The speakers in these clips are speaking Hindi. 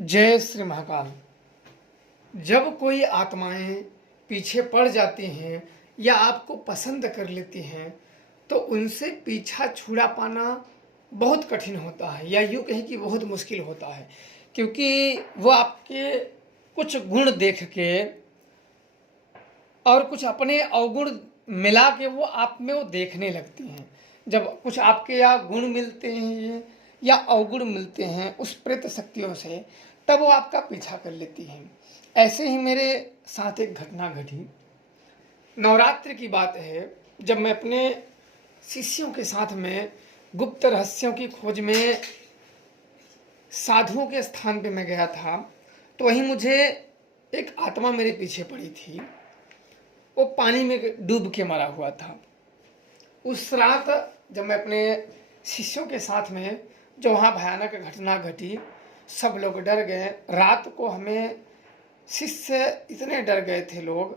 जय श्री महाकाल। जब कोई आत्माएं पीछे पड़ जाती हैं या आपको पसंद कर लेती हैं तो उनसे पीछा छुड़ा पाना बहुत कठिन होता है, या यूँ कहें कि बहुत मुश्किल होता है, क्योंकि वो आपके कुछ गुण देख के और कुछ अपने अवगुण मिला के वो आप में वो देखने लगती हैं। जब कुछ आपके यहाँ गुण मिलते हैं या अवगुण मिलते हैं उस प्रेत शक्तियों से, तब वो आपका पीछा कर लेती हैं। ऐसे ही मेरे साथ एक घटना घटी। नवरात्रि की बात है, जब मैं अपने शिष्यों के साथ में गुप्त रहस्यों की खोज में साधुओं के स्थान पे मैं गया था, तो वहीं मुझे एक आत्मा मेरे पीछे पड़ी थी। वो पानी में डूब के मरा हुआ था। उस रात जब मैं अपने शिष्यों के साथ में, जो वहाँ भयानक घटना घटी, सब लोग डर गए। रात को हमें शिष्य इतने डर गए थे लोग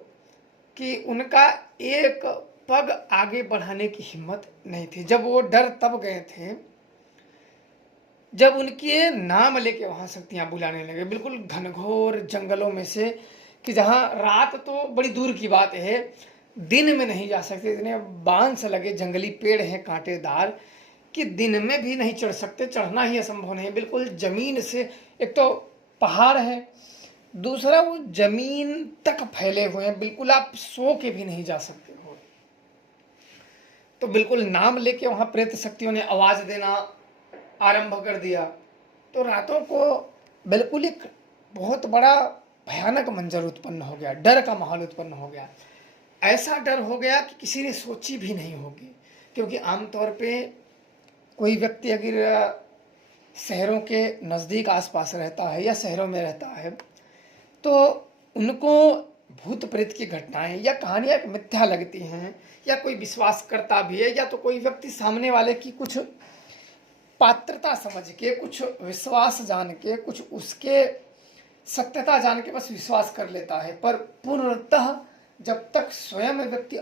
कि उनका एक पग आगे बढ़ाने की हिम्मत नहीं थी। जब वो डर तब गए थे जब उनके नाम लेके वहाँ शक्तियाँ बुलाने लगे, बिल्कुल घनघोर जंगलों में से, कि जहाँ रात तो बड़ी दूर की बात है, दिन में नहीं जा सकते। इतने बांस लगे जंगली पेड़ हैं कांटेदार कि दिन में भी नहीं चढ़ सकते, चढ़ना ही असंभव नहीं। बिल्कुल जमीन से, एक तो पहाड़ है, दूसरा वो जमीन तक फैले हुए हैं, बिल्कुल आप सो के भी नहीं जा सकते हो। तो बिल्कुल नाम लेके वहाँ प्रेत शक्तियों ने आवाज़ देना आरंभ कर दिया। तो रातों को बिल्कुल एक बहुत बड़ा भयानक मंजर उत्पन्न हो गया, डर का माहौल उत्पन्न हो गया। ऐसा डर हो गया कि किसी ने सोची भी नहीं होगी, क्योंकि आमतौर पे कोई व्यक्ति अगर शहरों के नज़दीक आसपास रहता है या शहरों में रहता है तो उनको भूत प्रेत की घटनाएं या कहानियाँ मिथ्या लगती हैं, या कोई विश्वास करता भी है, या तो कोई व्यक्ति सामने वाले की कुछ पात्रता समझ के, कुछ विश्वास जान के, कुछ उसके सत्यता जान के बस विश्वास कर लेता है। पर पूर्णतः जब तक स्वयं व्यक्ति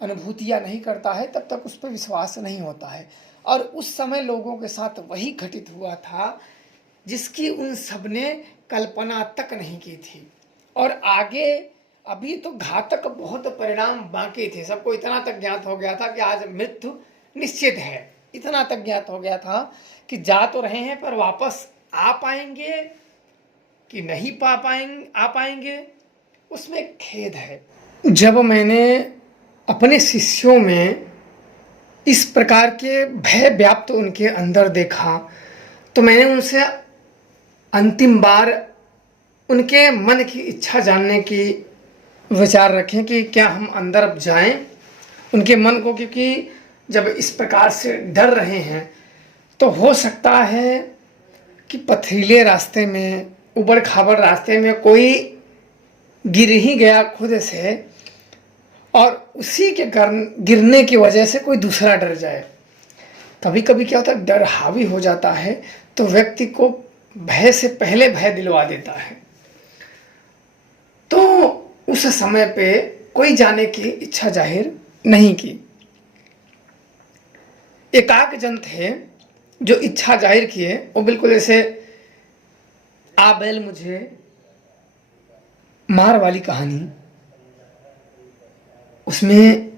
अनुभूतियाँ नहीं करता है तब तक उस पर विश्वास नहीं होता है। और उस समय लोगों के साथ वही घटित हुआ था जिसकी उन सब ने कल्पना तक नहीं की थी। और आगे अभी तो घातक बहुत परिणाम बाकी थे। सबको इतना तक ज्ञात हो गया था कि आज मृत्यु निश्चित है। इतना तक ज्ञात हो गया था कि जा तो रहे हैं पर वापस आ पाएंगे कि नहीं आ पाएंगे, उसमें खेद है। जब मैंने अपने शिष्यों में इस प्रकार के भय व्याप्त उनके अंदर देखा, तो मैंने उनसे अंतिम बार उनके मन की इच्छा जानने की विचार रखें कि क्या हम अंदर अब जाएं उनके मन को, क्योंकि जब इस प्रकार से डर रहे हैं तो हो सकता है कि पथरीले रास्ते में, उबड़ खाबड़ रास्ते में कोई गिर ही गया खुद से, और उसी के गिरने की वजह से कोई दूसरा डर जाए। कभी कभी क्या होता है, डर हावी हो जाता है तो व्यक्ति को भय से पहले भय दिलवा देता है। तो उस समय पे कोई जाने की इच्छा जाहिर नहीं की। एकाक जन थे जो इच्छा जाहिर किए, वो बिल्कुल ऐसे आ बैल मुझे मार वाली कहानी, उसमें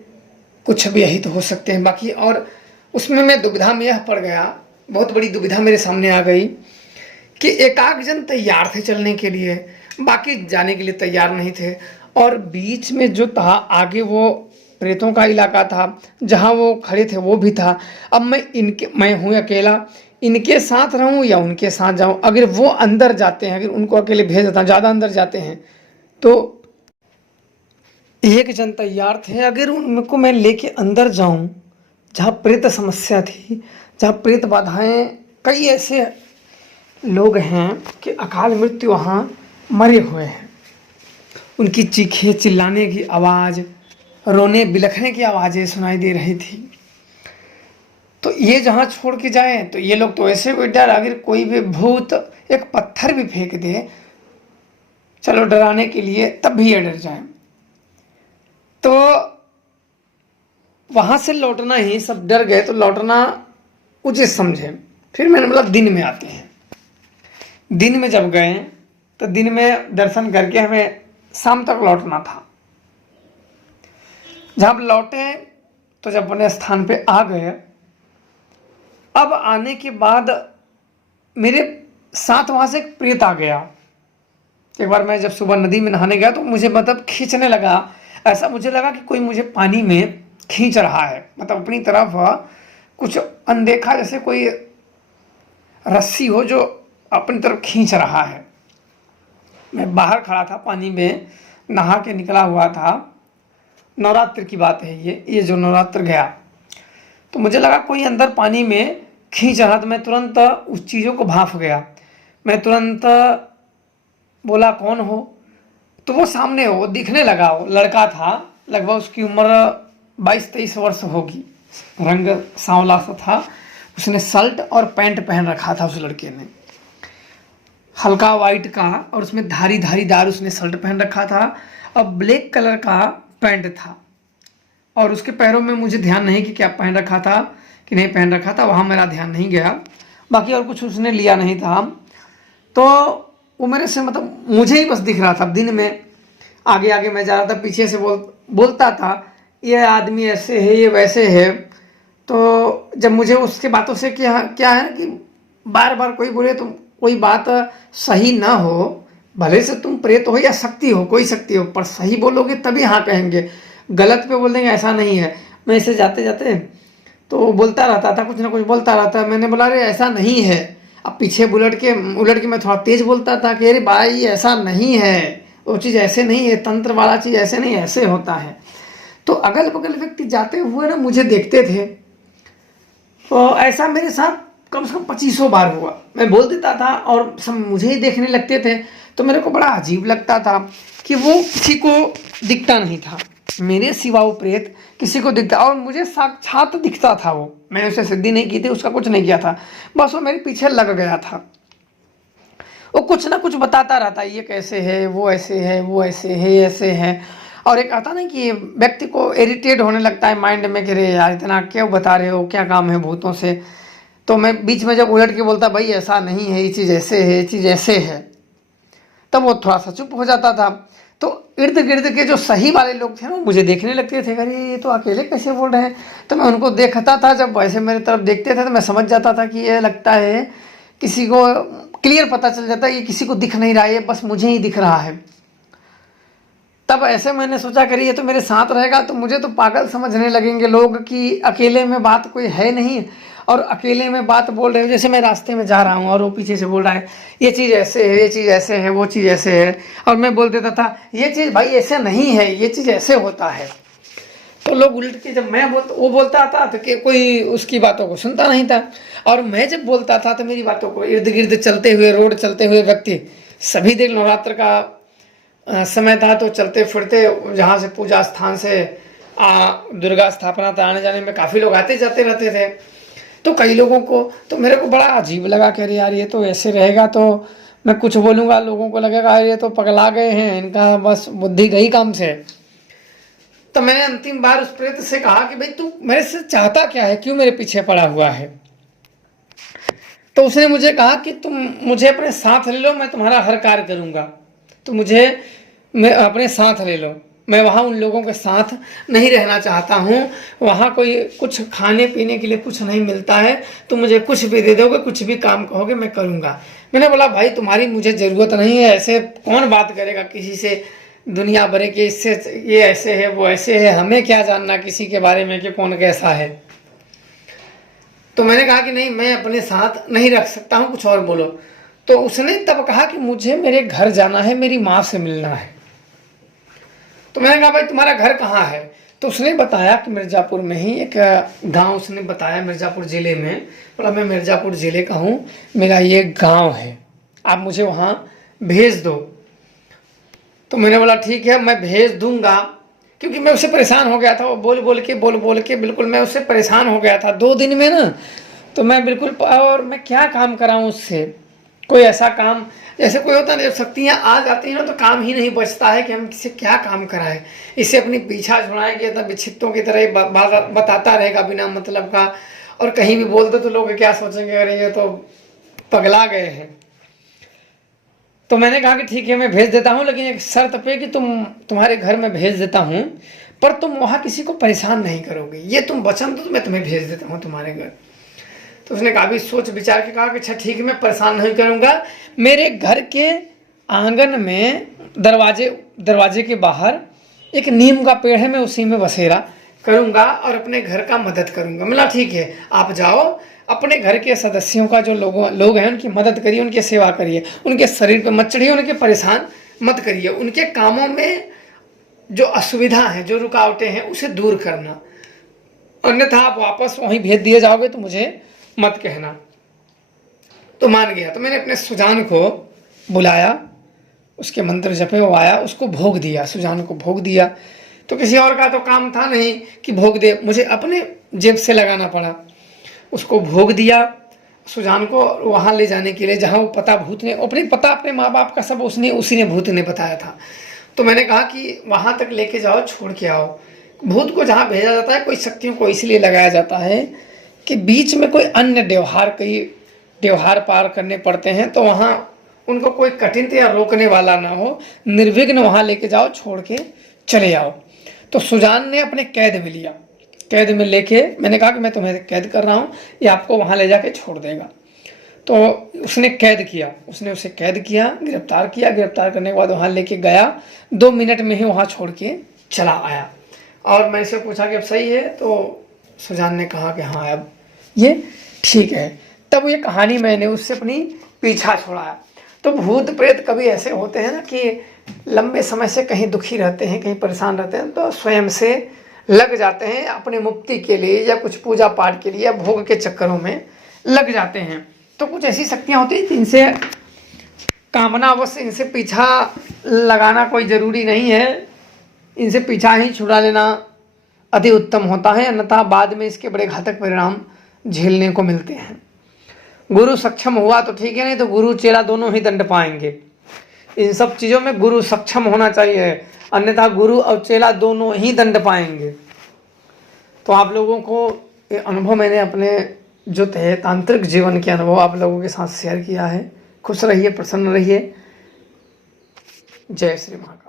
कुछ भी यही तो हो सकते हैं बाकी। और उसमें मैं दुविधा में यह पड़ गया, बहुत बड़ी दुविधा मेरे सामने आ गई कि एकाक जन तैयार थे चलने के लिए, बाकी जाने के लिए तैयार नहीं थे। और बीच में जो था आगे वो प्रेतों का इलाका था, जहाँ वो खड़े थे वो भी था। अब मैं हूँ अकेला, इनके साथ रहूँ या उनके साथ जाऊँ। अगर वो अंदर जाते हैं, अगर उनको अकेले भेज देता हूँ, ज़्यादा अंदर जाते हैं तो एक जन तैयार थे, अगर उनको मैं लेके अंदर जाऊं जहाँ प्रेत समस्या थी, जहाँ प्रेत बाधाएं, कई ऐसे लोग हैं कि अकाल मृत्यु वहाँ मरे हुए हैं, उनकी चीखें, चिल्लाने की आवाज़, रोने बिलखने की आवाज़ें सुनाई दे रही थी। तो ये जहाँ छोड़ के जाए तो ये लोग तो ऐसे कोई डर, अगर कोई भी भूत एक पत्थर भी फेंक दे चलो डराने के लिए, तब भी ये डर जाए। तो वहाँ से लौटना ही, सब डर गए तो लौटना उचित समझे। फिर मैंने बोला दिन में आते हैं। दिन में जब गए तो दिन में दर्शन करके हमें शाम तक लौटना था। जब लौटे तो जब अपने स्थान पे आ गए, अब आने के बाद मेरे साथ वहाँ से एक प्रेत आ गया। एक बार मैं जब सुबह नदी में नहाने गया तो मुझे मतलब खींचने लगा, ऐसा मुझे लगा कि कोई मुझे पानी में खींच रहा है, मतलब अपनी तरफ कुछ अनदेखा जैसे कोई रस्सी हो जो अपनी तरफ खींच रहा है। मैं बाहर खड़ा था, पानी में नहा के निकला हुआ था, नवरात्र की बात है ये जो नवरात्र गया, तो मुझे लगा कोई अंदर पानी में खींच रहा। तो मैं तुरंत उस चीज़ों को भांप गया। मैं तुरंत बोला कौन हो, तो वो सामने हो, वो दिखने लगा। वो लड़का था, लगभग उसकी उम्र 22-23 वर्ष होगी, रंग सांवला सा था। उसने शर्ट और पैंट पहन रखा था, उस लड़के ने हल्का वाइट का, और उसमें धारीदार उसने शर्ट पहन रखा था और ब्लैक कलर का पैंट था। और उसके पैरों में मुझे ध्यान नहीं कि क्या पहन रखा था कि नहीं पहन रखा था, वहाँ मेरा ध्यान नहीं गया। बाकी और कुछ उसने लिया नहीं था। तो वो मेरे से मतलब मुझे ही बस दिख रहा था। दिन में आगे आगे मैं जा रहा था, पीछे से बोलता था ये आदमी ऐसे है, ये वैसे है। तो जब मुझे उसके बातों से क्या है ना कि बार बार कोई बोले, तुम कोई बात सही ना हो, भले से तुम प्रेत हो या शक्ति हो, कोई शक्ति हो, पर सही बोलोगे तभी हाँ कहेंगे, गलत पे बोल देंगे ऐसा नहीं है। मैं इसे जाते जाते तो बोलता रहता था, कुछ ना कुछ बोलता रहता। मैंने बोला अरे ऐसा नहीं है। अब पीछे उलट के मैं थोड़ा तेज बोलता था कि अरे भाई ऐसा नहीं है, वो चीज़ ऐसे नहीं है, तंत्र वाला चीज़ ऐसे नहीं, ऐसे होता है। तो अगल बगल व्यक्ति जाते हुए ना मुझे देखते थे। तो ऐसा मेरे साथ कम से कम 25 बार हुआ। मैं बोल देता था और सब मुझे ही देखने लगते थे। तो मेरे को बड़ा अजीब लगता था कि वो किसी को दिखता नहीं था, मेरे सिवा वो प्रेत किसी को दिखता, और मुझे साक्षात दिखता था वो। मैंने उसे सिद्धि नहीं की थी, उसका कुछ नहीं किया था, बस वो मेरे पीछे लग गया था। वो कुछ ना कुछ बताता रहता, ये कैसे है, वो ऐसे है, वो ऐसे है, ऐसे है। और एक आता ना कि व्यक्ति को इरिटेट होने लगता है माइंड में कि अरे यार इतना क्यों बता रहे हो, क्या काम है भूतों से। तो मैं बीच में जब उलट के बोलता भाई ऐसा नहीं है, ये चीज़ ऐसे है, ये चीज़ ऐसे है, तब वो थोड़ा सा चुप हो जाता था। तो इर्द गिर्द के जो सही वाले लोग थे ना, मुझे देखने लगते थे, अरे ये तो अकेले कैसे बोल रहे हैं। तो मैं उनको देखता था, जब वैसे मेरी तरफ देखते थे तो मैं समझ जाता था कि ये लगता है किसी को क्लियर पता चल जाता है ये किसी को दिख नहीं रहा है, ये बस मुझे ही दिख रहा है। तब ऐसे मैंने सोचा करी ये तो मेरे साथ रहेगा तो मुझे तो पागल समझने लगेंगे लोग कि अकेले में बात कोई है नहीं, और अकेले में बात बोल रहे हो। जैसे मैं रास्ते में जा रहा हूँ और वो पीछे से बोल रहा है ये चीज़ ऐसे है, ये चीज़ ऐसे है, वो चीज़ ऐसे है, और मैं बोल देता था ये चीज़ भाई ऐसे नहीं है, ये चीज़ ऐसे होता है। तो लोग उलट के जब मैं वो बोलता था तो कि कोई उसकी बातों को सुनता नहीं था, और मैं जब बोलता था तो मेरी बातों को इर्द गिर्द चलते हुए, रोड चलते हुए व्यक्ति सभी देख, नवरात्र का समय था तो चलते फिरते जहाँ से पूजा स्थान से दुर्गा स्थापना तक आने जाने में काफ़ी लोग आते जाते रहते थे। तो कई लोगों को तो मेरे को बड़ा अजीब लगा कि अरे यार ये तो ऐसे रहेगा तो मैं कुछ बोलूँगा लोगों को लगेगा ये तो पगला गए हैं, इनका बस बुद्धि गई काम से। तो मैंने अंतिम बार उस प्रेत से कहा कि भाई तू मेरे से चाहता क्या है, क्यों मेरे पीछे पड़ा हुआ है। तो उसने मुझे कहा कि तुम मुझे अपने साथ ले लो, मैं तुम्हारा हर कार्य करूँगा, तो मुझे अपने साथ ले लो। मैं वहाँ उन लोगों के साथ नहीं रहना चाहता हूँ, वहाँ कोई कुछ खाने पीने के लिए कुछ नहीं मिलता है, तुम मुझे कुछ भी दे दोगे, कुछ भी काम कहोगे मैं करूँगा। मैंने बोला भाई तुम्हारी मुझे ज़रूरत नहीं है, ऐसे कौन बात करेगा किसी से दुनिया भर के, इससे ये ऐसे है वो ऐसे है, हमें क्या जानना किसी के बारे में कि कौन कैसा है। तो मैंने कहा कि नहीं मैं अपने साथ नहीं रख सकता हूँ, कुछ और बोलो। तो उसने तब कहा कि मुझे मेरे घर जाना है, मेरी माँ से मिलना है। तो मैंने कहा भाई तुम्हारा घर कहाँ है। तो उसने बताया कि मिर्ज़ापुर में ही एक गांव, उसने बताया मिर्ज़ापुर ज़िले में। बोला मैं मिर्ज़ापुर ज़िले का हूँ, मेरा ये गांव है, आप मुझे वहाँ भेज दो। तो मैंने बोला ठीक है मैं भेज दूंगा, क्योंकि मैं उससे परेशान हो गया था। वो बोल बोल के बिल्कुल मैं उससे परेशान हो गया था 2 दिन में ना। तो मैं बिल्कुल, और मैं क्या काम कराऊँ उससे, कोई ऐसा काम जैसे कोई होता है जब शक्तियाँ आ जाती हैं ना तो काम ही नहीं बचता है कि हम किसी क्या काम कराएं, इसे अपनी पीछा छुड़ाएंगे तब विक्षिप्तों की तरह बताता रहेगा बिना मतलब का, और कहीं भी बोल दो तो लोग क्या सोचेंगे अरे ये तो पगला गए हैं। तो मैंने कहा कि ठीक है मैं भेज देता हूँ, लेकिन एक शर्त पे कि तुम्हारे घर में भेज देता हूँ, पर तुम वहाँ किसी को परेशान नहीं करोगे, ये तुम वचन दो तो मैं तुम्हें भेज देता हूँ तुम्हारे घर। तो उसने काफ़ी सोच विचार के कहा कि अच्छा ठीक है मैं परेशान नहीं करूँगा, मेरे घर के आंगन में दरवाजे के बाहर एक नीम का पेड़ है, मैं उसी में बसेरा करूँगा और अपने घर का मदद करूँगा। मिला ठीक है, आप जाओ अपने घर के सदस्यों का जो लोग हैं उनकी मदद करिए, उनकी सेवा करिए, उनके शरीर पे मत चढ़िए, उनके परेशान मत करिए, उनके कामों में जो असुविधा है, जो रुकावटें हैं उसे दूर करना, अन्यथा आप वापस वहीं भेज दिए जाओगे तो मुझे मत कहना। तो मान गया। तो मैंने अपने सुजान को बुलाया, उसके मंत्र जपे, वो आया, उसको भोग दिया, सुजान को भोग दिया। तो किसी और का तो काम था नहीं कि भोग दे, मुझे अपने जेब से लगाना पड़ा। उसको भोग दिया सुजान को, वहाँ ले जाने के लिए जहाँ वो पता भूत ने अपने माँ बाप का सब उसी ने भूत ने बताया था। तो मैंने कहा कि वहाँ तक लेके जाओ, छोड़ के आओ। भूत को जहाँ भेजा जाता है कोई शक्तियों को इसलिए लगाया जाता है कि बीच में कोई अन्य व्यवहार पार करने पड़ते हैं, तो वहाँ उनको कोई कठिन या रोकने वाला ना हो, निर्विघ्न वहाँ लेके जाओ, छोड़ के चले आओ। तो सुजान ने अपने कैद में लिया, कैद में लेके मैंने कहा कि मैं तुम्हें कैद कर रहा हूँ, ये आपको वहाँ ले जाके छोड़ देगा। तो उसने कैद किया, उसने उसे कैद किया, गिरफ्तार किया, गिरफ्तार करने के बाद वहाँ लेके गया, 2 मिनट में ही वहाँ छोड़ के चला आया। और मैं इससे पूछा कि अब सही है, तो सुजान ने कहा कि हाँ अब ये ठीक है। तब ये कहानी मैंने उससे अपनी पीछा छुड़ाया। तो भूत प्रेत कभी ऐसे होते हैं ना कि लंबे समय से कहीं दुखी रहते हैं, कहीं परेशान रहते हैं, तो स्वयं से लग जाते हैं अपने मुक्ति के लिए या कुछ पूजा पाठ के लिए या भोग के चक्करों में लग जाते हैं। तो कुछ ऐसी शक्तियाँ होती हैं कि इनसे कामनावश इनसे पीछा लगाना कोई ज़रूरी नहीं है, इनसे पीछा ही छुड़ा लेना अति उत्तम होता है, अन्यथा बाद में इसके बड़े घातक परिणाम झेलने को मिलते हैं। गुरु सक्षम हुआ तो ठीक है, नहीं तो गुरु चेला दोनों ही दंड पाएंगे। इन सब चीज़ों में गुरु सक्षम होना चाहिए, अन्यथा गुरु और चेला दोनों ही दंड पाएंगे। तो आप लोगों को ये अनुभव मैंने अपने जो थे तांत्रिक जीवन के अनुभव आप लोगों के साथ शेयर किया है। खुश रहिए, प्रसन्न रहिए। जय श्री महाकाल।